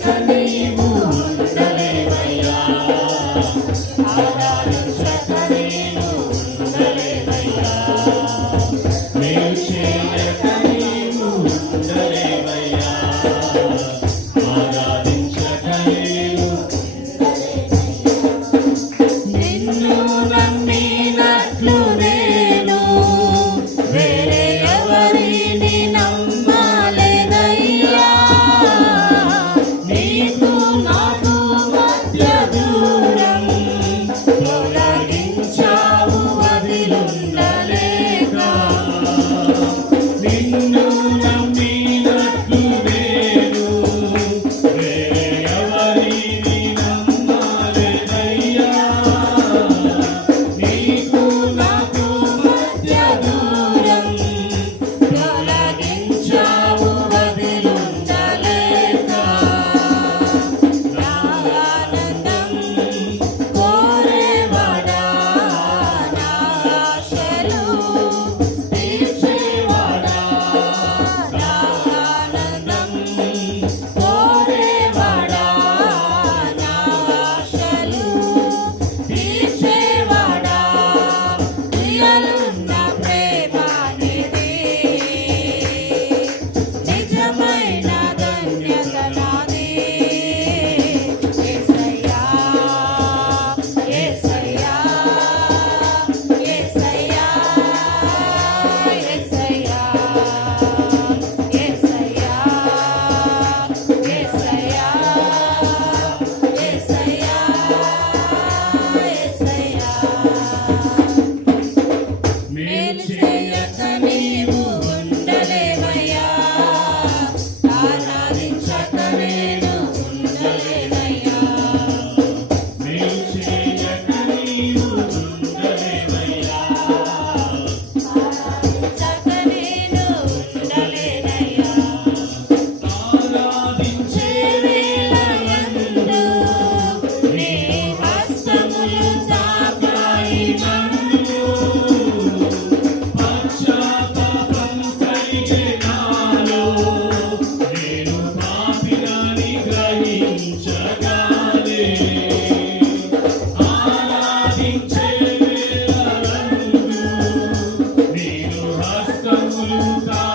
Can Buddha.